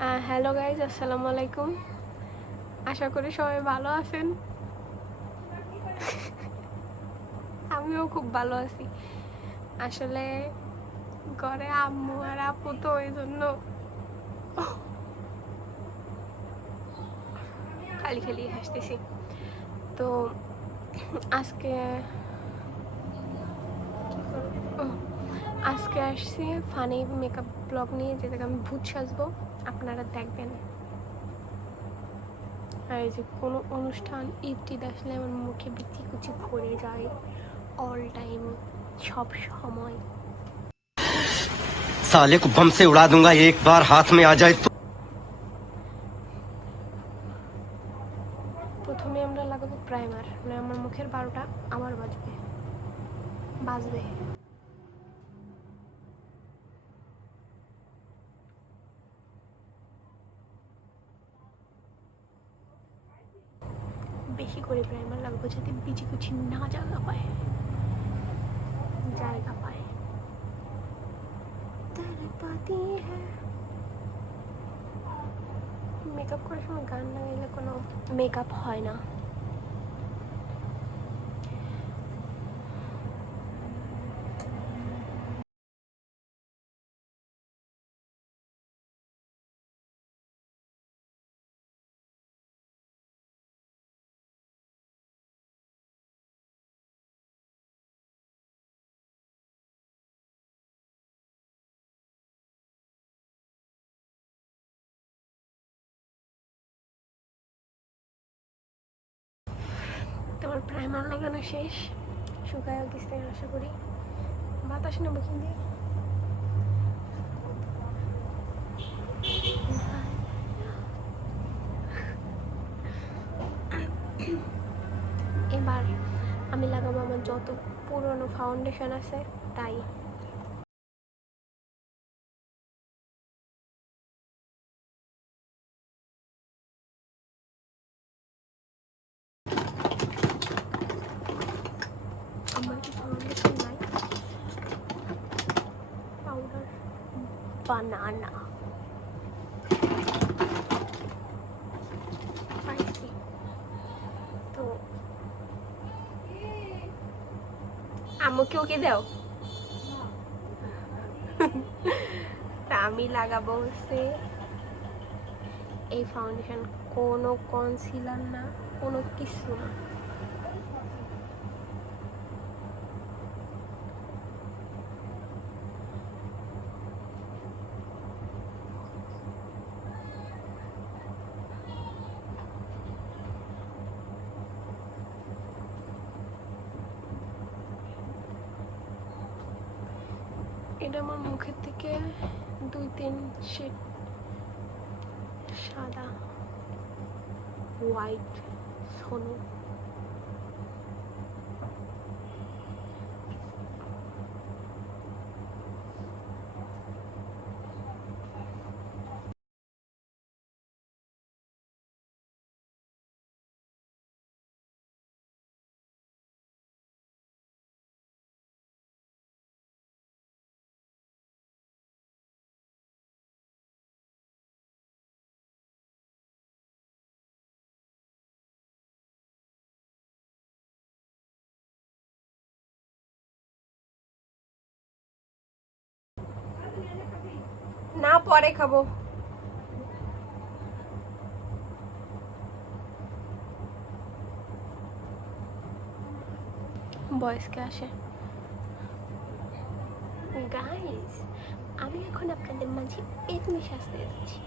Hello guys, আসসালামু আলাইকুম। আশা করি সবাই ভালো আছেন। আমিও খুব ভালো আছি। আসলে ঘরে আম্মু আর আপু, তো ওই জন্য খালি খালি হাসতেছি। তো আজকে আজকে আসছি ফানি মেকআপ ব্লগ নিয়ে, যেটাকে আমি ভূত সাজবো, আপনারা দেখবেন। আর এই যে কোনো অনুষ্ঠান ঈদ আসলে আমার মুখে বিচি কুচি ভরে যায় অল টাইম, সব সময়। साले को बम से उड़ा दूंगा एक बार हाथ में आ जाए तो। প্রথমে আমরা লাগাবো প্রাইমার, মানে আমার মুখের 12টা আমার বাজবে। বেশি করে প্রাইমার লাগবো, যাতে বিচি কুচি না জায়গা পায়। মেকআপ করার সময় গান লাগাইলে কোনো মেকআপ হয় না। তোমার প্রাইমার লাগানো শেষ, শুকায় গেছে আশা করি। বাতাস নেবো কিন্তু এবার আমি লাগাবো আমার যত পুরনো ফাউন্ডেশন আছে তাই। আমার কি ফাউন্ডেশন নাই, পাউডার বানানা পাইছি। তো আম্মুকেও কি দাও। তা আমি লাগাবো হচ্ছে এই ফাউন্ডেশন, কোনো কনসিলার না, কোনো কিছু না। এটা আমার মুখের থেকে 2-3 শেড সাদা, হোয়াইট, সোনু। না, পরে খাবো। বয়সকে আসে। গাইস, আমি এখন আপনাদের মাঝে এমনি সাজতে যাচ্ছি।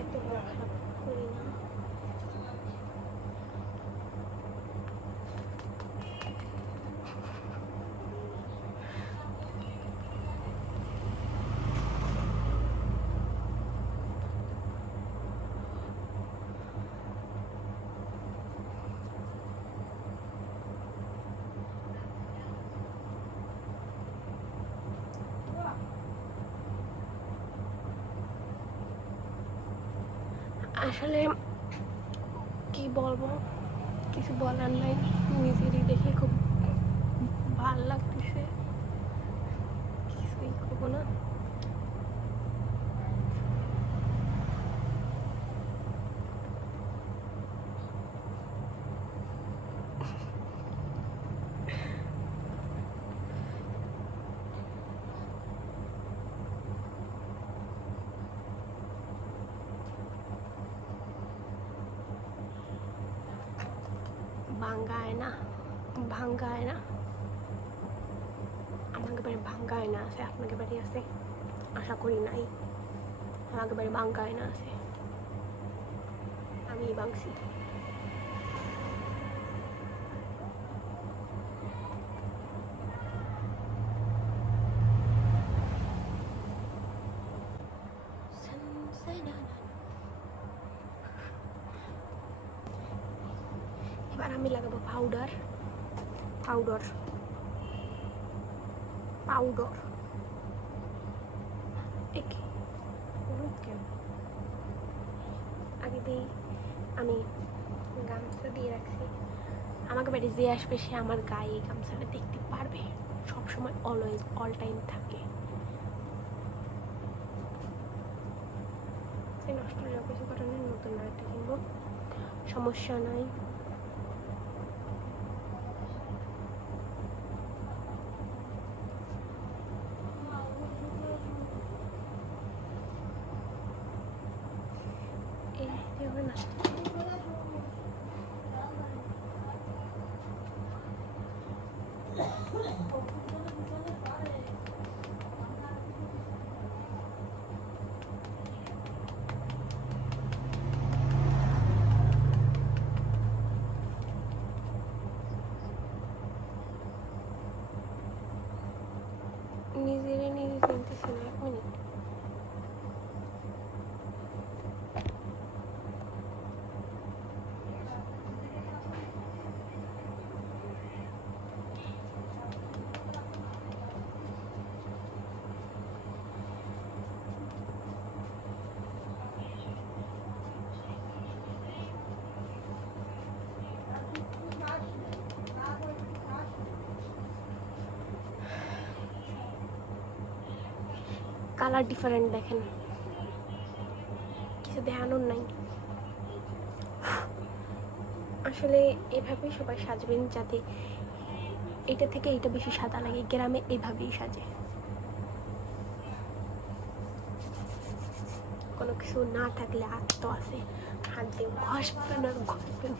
এত বড় খারাপ করি না। আসলে কি বলবো, কিছু বলার নাই। নিজেরই দেখে খুব ভাল লাগতেছে, কিছু না। ভাঙ্গা আয়না আমাকে বাড়ি ভাঙ্গা আয়না আছে, আপনাকে বাড়ি আছে? আশা করি নাই। আমাকে বাড়ি ভাঙ্গা আয়না আছে, আমি ভাঙছি। এবার আমি লাগাবো পাউডার। আগে দিয়ে আমি গামছা দিয়ে রাখছি। আমাকে বাড়ি যে আসবে সে আমার গায়ে এই গামছাটা দেখতে পারবে, সবসময় অলওয়েজ অল টাইম থাকে। নষ্ট হয়ে যাবে কিছু কারণে নতুন একটা কিনবো, সমস্যা নাই। নিজে চিনতেছি না, এক মিনিট। কালার ডিফারেন্ট দেখেন, কিছু দেখানোর নাই। আসলে এভাবেই সবাই সাজবেন যাতে এটা থেকে এটা বেশি সাদা লাগে। গ্রামে এভাবেই সাজে, কোনো কিছু না থাকলে আত্ম আছে, হাত দিয়ে ঘষবেন আর ঘষবেন।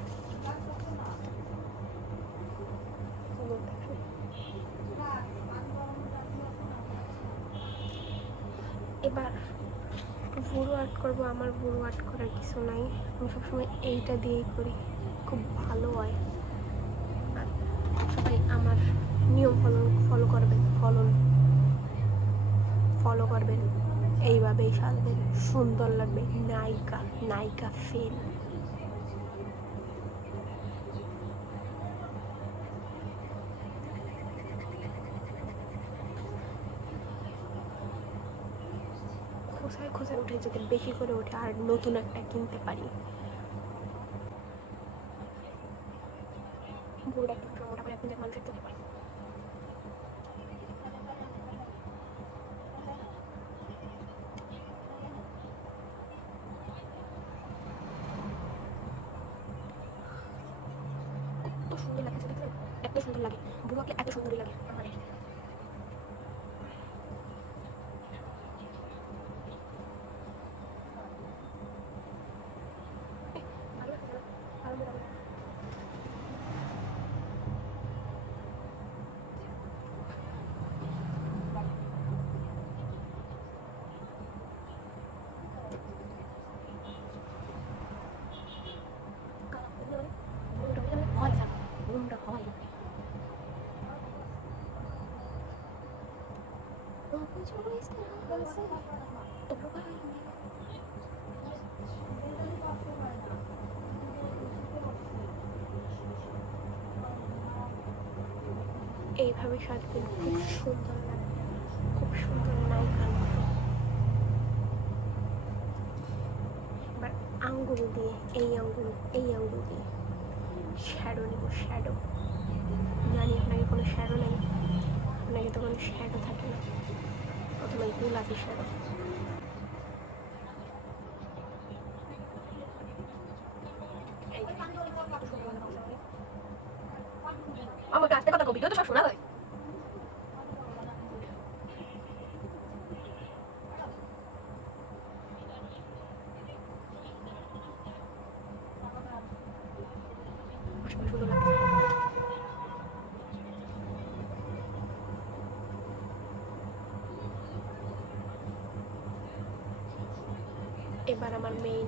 এবার ভুরু আর্ট করবো। আমার ভুরু আর্ট করার কিছু নাই, আমি সবসময় এইটা দিয়েই করি, খুব ভালো হয়। আর সবাই আমার নিয়ম ফলো করবেন, এইভাবেই সাজবেন, সুন্দর লাগবে। নায়িকা ফেল। খোসায় উঠে যাতে বেশি করে ওঠে আর নতুন একটা কিনতে পারি। বোর্ড একটা মোটামুটি আপনি মানুষের চোখে পাই। এত সুন্দর লাগছে, দেখছেন? এত সুন্দর লাগে, বুড়ো আঁকলে এত সুন্দরই লাগে। এইভাবে সাজবেন, খুব সুন্দর লাগবে, খুব সুন্দর নায়িকার মতো। এবার আঙ্গুল দিয়ে এই আঙ্গুল দিয়ে শ্যাডো নেব। জানি আপনাকে কোনো শ্যাডো নেই, আপনাকে তো কোনো শ্যাডো থাকে না। প্রথমে গোলাপি শ্যাডো। আমাকে আস্তে কথা কবি, তো সব শোনা যায়। সুন্দর লাগছে। এবার আমার মেইন,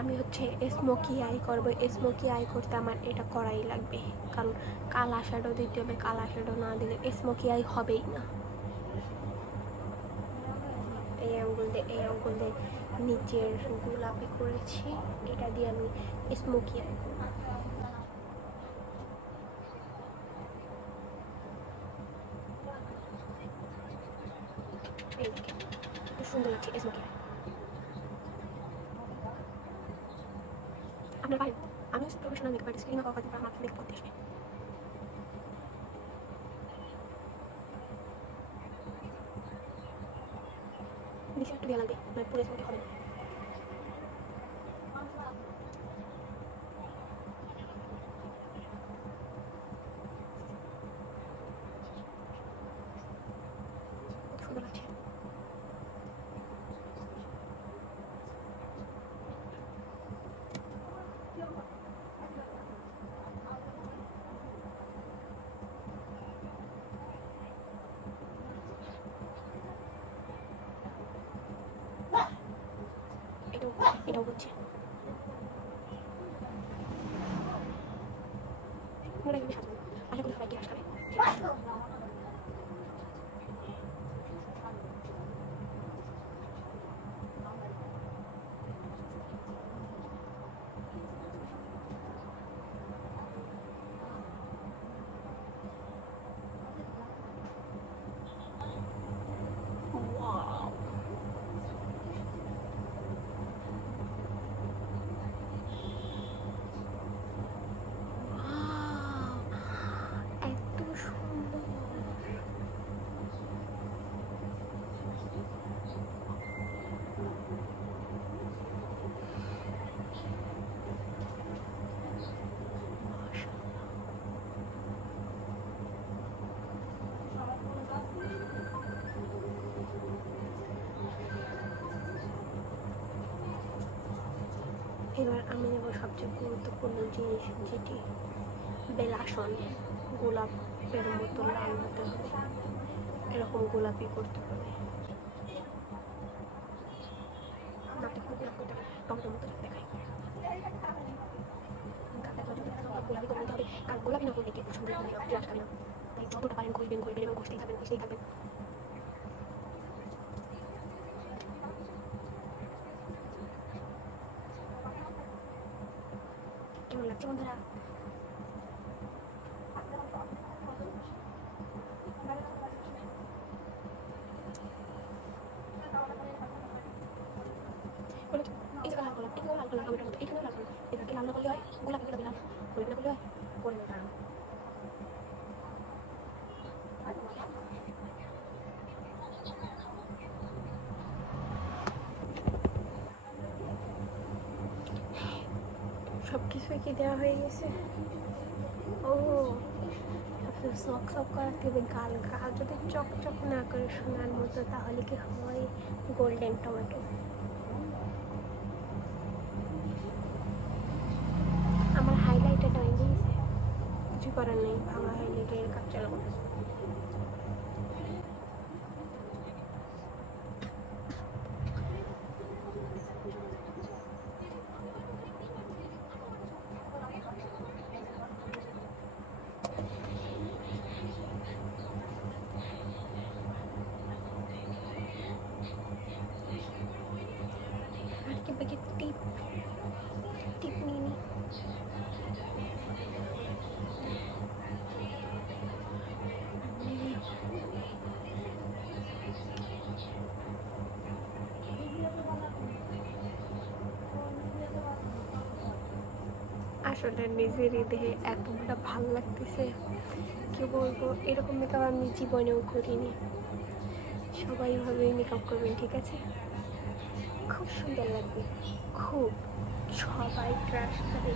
আমি হচ্ছে স্মোকি আই করবো। স্মোকি আই করতে আমার এটা করাই লাগবে, কারণ কালা শ্যাডো দিতে হবে। কালা শ্যাডো না দিলে স্মোকি আই হবেই না। এই আঙ্গুল দিয়ে নিচের গোলাপি করেছি, এটা দিয়ে আমি স্মোকি আই করবো। সুন্দর লাগছে স্মোকি আই। আপনার ভাই, আমি প্রফেশনাল মেকআপ আর্টিস্ট, কিংবা কাউকে আমাকে মেকআপ করতে আসবে। নিচে একটু দেওয়া লাগবে, মানে পুরো স্মোকি হবে না। সুন্দর লাগছে। এটাও হচ্ছে মনে রাখবে সাজানো। আশা করি সবাইকে আসবে। এবার আমি নেব সবচেয়ে গুরুত্বপূর্ণ জিনিস, যেটি বেলাসন। গোলাপের মতো লাল হতে হবে, এরকম গোলাপি করতে হবে। টমেটোর মতো দেখাই, গোলাপি করে নিতে হবে। কারণ গোলাপি না করলে কে পছন্দ করবে না, কেউ আসবে না। তাই যতটা পারেন ঘষবেন এবং ঘষতেই থাকবেন। কেমন লাগছে বন্ধুরা? লাল না করলে হয়, গোলাপি লাল, গোলাপি না করলে হয় করলে দাঁড়ান। সব কিছুই কি দেওয়া হয়ে গেছে? ও শখ করাতে হবে। গাল যদি চকচক না করে সোনার মতো, তাহলে কি হয় গোল্ডেন টমেটো। আমার হাইলাইটারটা হয়ে গিয়েছে, কিছু করার নেই, ভাঙা হাইলাইটের কাজ চালাবো। আর কি বাকি টিপ নিয়ে নিই। আসলে নিজেরই দেহে এতটা ভাল লাগতেছে, কি বলবো, এরকম মেকআপ আমি জীবনেও করিনি। সবাই এভাবেই মেকআপ করবেন, ঠিক আছে? খুব সুন্দর লাগবে, খুব। সবাই ক্রাশ খাবে,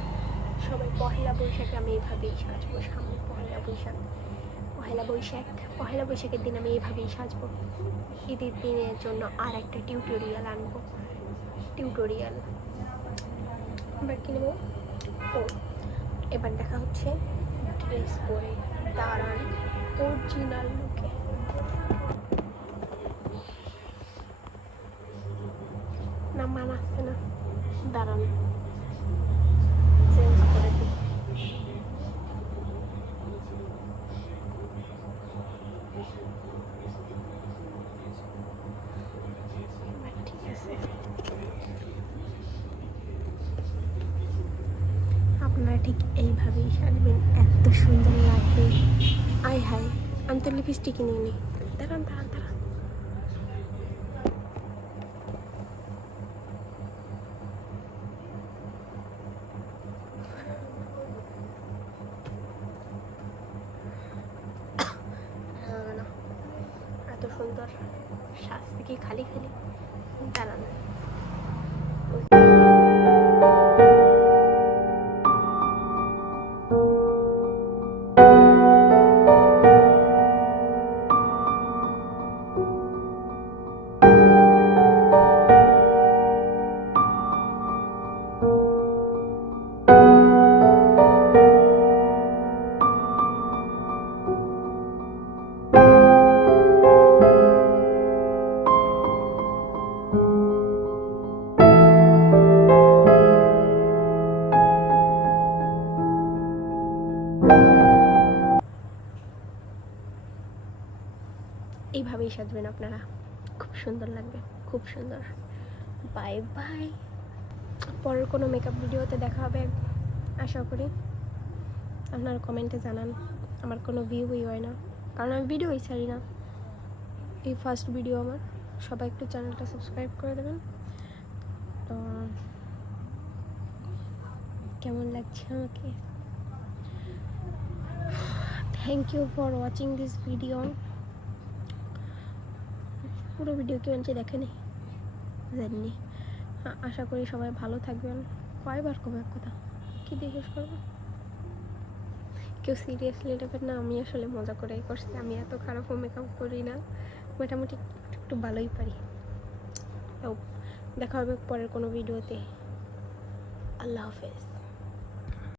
সবাই পহেলা বৈশাখে আমি এইভাবেই সাজবো। সামনে পহেলা বৈশাখ, পহেলা বৈশাখের দিন আমি এইভাবেই সাজবো। ঈদের দিনের জন্য আর একটা টিউটোরিয়াল আনবো। এবার কি নেবো? ও, এবার দেখা হচ্ছে ড্রেস পরে দাঁড়ান অরিজিনাল লুকে। না মানাচ্ছে না, দাঁড়ান চেঞ্জ করে দিই। ঠিক আছে, আপনারা ঠিক এইভাবেই সাজবেন, এত সুন্দর লাগবে। আয় হায়, আমি তো লিপস্টিক নিয়ে নিই। দাঁড়ান। এত সুন্দর সাজতে কি খালি দাঁড়ান। এইভাবেই সাজবেন আপনারা, খুব সুন্দর লাগবে, খুব সুন্দর। বাই বাই, পরের কোনো মেকআপ ভিডিওতে দেখা হবে আশা করি। আপনারা কমেন্টে জানান। আমার কোনো ভিউই হয় না, কারণ আমি ভিডিওই ছাড়ি না, এই ফার্স্ট ভিডিও আমার। সবাই একটু চ্যানেলটা সাবস্ক্রাইব করে দেবেন। তো কেমন লাগছে আমাকে? Thank you for watching this video. পুরো ভিডিও কেউ আনছে দেখেনি, জানি। আশা করি সবাই ভালো থাকবেন। কয়বার কবে এক কথা কি জিজ্ঞেস করবো? কেউ সিরিয়াসলি নেবেন না, আমি আসলে মজা করেই করছি। আমি এত খারাপও মেকআপ করি না, মোটামুটি একটু ভালোই পারি। তো দেখা হবে পরের কোনো ভিডিওতে। আল্লাহ হাফেজ।